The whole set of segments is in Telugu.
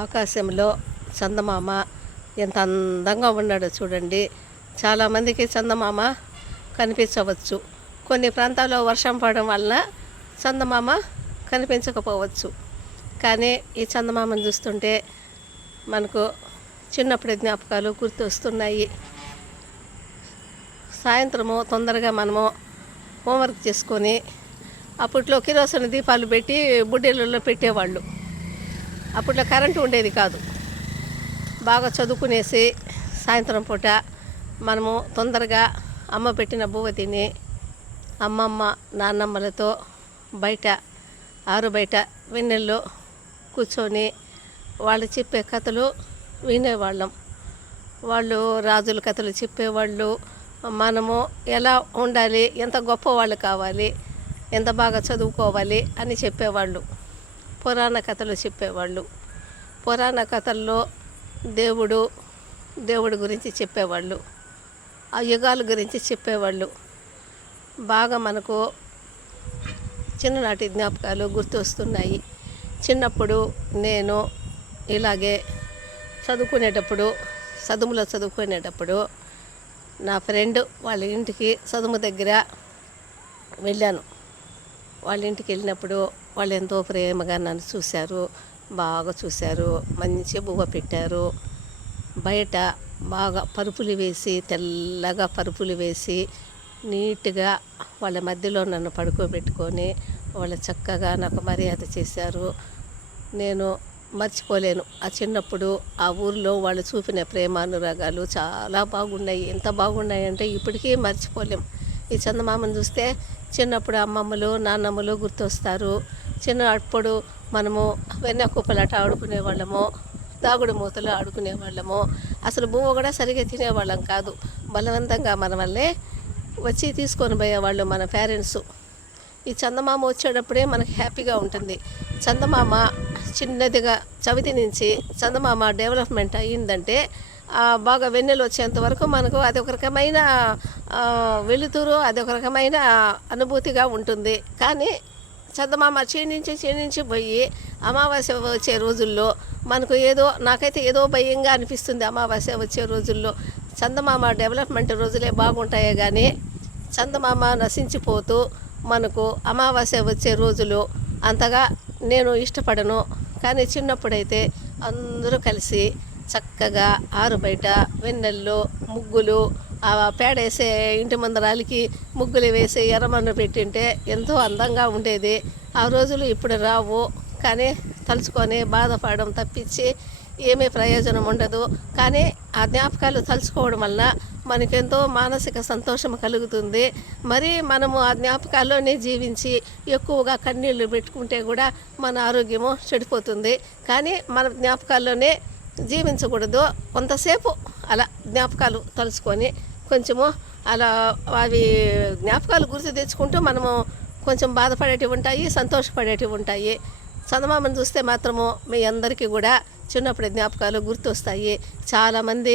ఆకాశంలో చందమామ ఎంత అందంగా ఉన్నాడో చూడండి. చాలామందికి చందమామ కనిపించవచ్చు. కొన్ని ప్రాంతాల్లో వర్షం పడడం వలన చందమామ కనిపించకపోవచ్చు. కానీ ఈ చందమామను చూస్తుంటే మనకు చిన్నప్పటి జ్ఞాపకాలు గుర్తొస్తున్నాయి. సాయంత్రము తొందరగా మనము హోంవర్క్ చేసుకొని అప్పట్లో కిరోసిన్ దీపాలు పెట్టి బుడ్డీలలో పెట్టేవాళ్ళు. అప్పట్లో కరెంటు ఉండేది కాదు. బాగా చదువుకునేసి సాయంత్రం పూట మనము తొందరగా అమ్మ పెట్టిన బువ్వ తిని అమ్మమ్మ నాన్నమ్మలతో బయట ఆరు బయట వెన్నెల్లో కూర్చొని వాళ్ళు చెప్పే కథలు వినేవాళ్ళం. వాళ్ళు రాజుల కథలు చెప్పేవాళ్ళు. మనము ఎలా ఉండాలి, ఎంత గొప్పవాళ్ళు కావాలి, ఎంత బాగా చదువుకోవాలి అని చెప్పేవాళ్ళు. పురాణ కథలు చెప్పేవాళ్ళు. పురాణ కథల్లో దేవుడు గురించి చెప్పేవాళ్ళు. ఆ యుగాల గురించి చెప్పేవాళ్ళు. బాగా మనకు చిన్ననాటి జ్ఞాపకాలు గుర్తొస్తున్నాయి. చిన్నప్పుడు నేను ఇలాగే చదువుకునేటప్పుడు నా ఫ్రెండ్ వాళ్ళ ఇంటికి చదువు దగ్గర వెళ్ళాను. వాళ్ళ ఇంటికి వెళ్ళినప్పుడు వాళ్ళు ఎంతో ప్రేమగా నన్ను చూశారు, బాగా చూశారు. మంచి బువ్వ పెట్టారు. బయట బాగా పరుపులు వేసి, తెల్లగా పరుపులు వేసి నీట్గా వాళ్ళ మధ్యలో నన్ను పడుకోబెట్టుకొని వాళ్ళు చక్కగా నాకు మర్యాద చేశారు. నేను మర్చిపోలేను. ఆ చిన్నప్పుడు ఆ ఊరిలో వాళ్ళు చూపిన ప్రేమానురాగాలు చాలా బాగున్నాయి. ఎంత బాగున్నాయంటే ఇప్పటికీ మర్చిపోలేం. ఈ చందమామను చూస్తే చిన్నప్పుడు అమ్మమ్మలు నాన్నమ్మలు గుర్తొస్తారు. చిన్నప్పుడు మనము వెన్న కుప్పలాట ఆడుకునే వాళ్ళము, దాగుడు మూతలు ఆడుకునే వాళ్ళము. అసలు బువ్వ కూడా సరిగ్గా తినేవాళ్ళం కాదు. బలవంతంగా మన వల్లే వచ్చి తీసుకొని పోయేవాళ్ళు మన పేరెంట్స్. ఈ చందమామ వచ్చేటప్పుడే మనకు హ్యాపీగా ఉంటుంది. చందమామ చిన్నదిగా చవితి నుంచి చందమామ డెవలప్మెంట్ అయ్యిందంటే బాగా వెన్నెలు వచ్చేంత వరకు మనకు అది ఒక రకమైన వెలుతురు, అది ఒక రకమైన అనుభూతిగా ఉంటుంది. కానీ చందమామ క్షీణించి పోయి అమావాస్య వచ్చే రోజుల్లో మనకు నాకైతే ఏదో భయంగా అనిపిస్తుంది. అమావాస్య వచ్చే రోజుల్లో చందమామ డెవలప్మెంట్ రోజులే బాగుంటాయే కానీ చందమామ నశించిపోతూ మనకు అమావాస్య వచ్చే రోజులు అంతగా నేను ఇష్టపడను. కానీ చిన్నప్పుడైతే అందరూ కలిసి చక్కగా ఆరు బయట వెన్నెల్లో ముగ్గులు, ఆ పేడేసే ఇంటి ముందరాలకి ముగ్గులు వేసి ఎర్రమన్ను పెట్టింటే ఎంతో అందంగా ఉండేది. ఆ రోజులు ఇప్పుడు రావు. కానీ తలుచుకొని బాధపడడం తప్పించి ఏమీ ప్రయోజనం ఉండదు. కానీ ఆ జ్ఞాపకాలు తలుచుకోవడం వల్ల మనకెంతో మానసిక సంతోషం కలుగుతుంది. మరి మనము ఆ జ్ఞాపకాల్లోనే జీవించి ఎక్కువగా కన్నీళ్ళు పెట్టుకుంటే కూడా మన ఆరోగ్యము చెడిపోతుంది. కానీ మన జ్ఞాపకాల్లోనే జీవించకూడదు. కొంతసేపు అలా జ్ఞాపకాలు తలుచుకొని కొంచెము అలా అవి జ్ఞాపకాలు గుర్తు తెచ్చుకుంటూ మనము కొంచెం బాధపడేటివి ఉంటాయి, సంతోషపడేటివి ఉంటాయి. చందమామను చూస్తే మాత్రము మీ అందరికీ కూడా చిన్నప్పటి జ్ఞాపకాలు గుర్తొస్తాయి. చాలామంది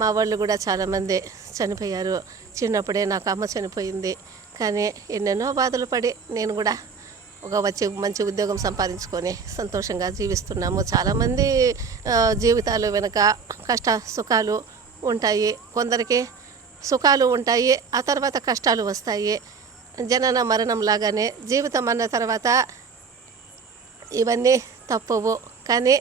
మా వాళ్ళు కూడా చాలామంది చనిపోయారు. చిన్నప్పుడే నాకు అమ్మ చనిపోయింది. కానీ ఎన్నెన్నో బాధలు పడి నేను కూడా మంచి ఉద్యోగం సంపాదించుకొని సంతోషంగా జీవిస్తున్నాము. చాలామంది జీవితాలు వెనుక కష్ట సుఖాలు ఉంటాయి. కొందరికి సుఖాలు ఉంటాయి, ఆ తర్వాత కష్టాలు వస్తాయి. జనన మరణం లాగానే జీవితం అన్న తర్వాత ఇవన్నీ తప్పవు. కానీ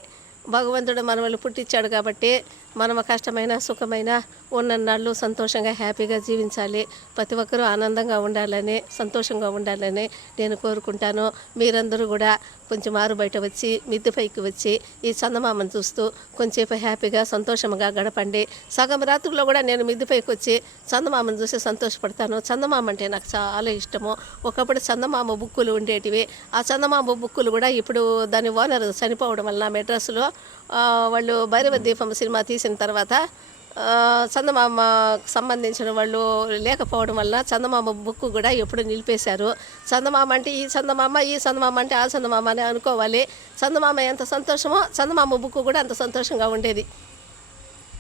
భగవంతుడు మనల్ని పుట్టించాడు కాబట్టి మనము కష్టమైన సుఖమైన ఉన్నన్నాళ్ళు సంతోషంగా హ్యాపీగా జీవించాలి. ప్రతి ఒక్కరూ ఆనందంగా ఉండాలని, సంతోషంగా ఉండాలని నేను కోరుకుంటాను. మీరందరూ కూడా కొంచెం ఆరు బయట వచ్చి మిద్దె పైకి వచ్చి ఈ చందమామను చూస్తూ కొంచెంసేపు హ్యాపీగా సంతోషంగా గడపండి. సగం రాత్రుల్లో కూడా నేను మిద్దె పైకి వచ్చి చందమామను చూసి సంతోషపడతాను. చందమామ అంటే నాకు చాలా ఇష్టము. ఒకప్పుడు చందమామ బుక్కులు ఉండేటివి. ఆ చందమామ బుక్కులు కూడా ఇప్పుడు దాని ఓనర్ చనిపోవడం వలన మెడ్రాస్లో వాళ్ళు భైరవ దీపం సినిమా తీసిన తర్వాత చందమామకు సంబంధించిన వాళ్ళు లేకపోవడం వల్ల చందమామ బుక్ కూడా ఎప్పుడు నిలిపేశారు. చందమామ అంటే ఈ చందమామ అంటే ఆ చందమామ అని అనుకోవాలి. చందమామ ఎంత సంతోషమో చందమామ బుక్ కూడా అంత సంతోషంగా ఉండేది.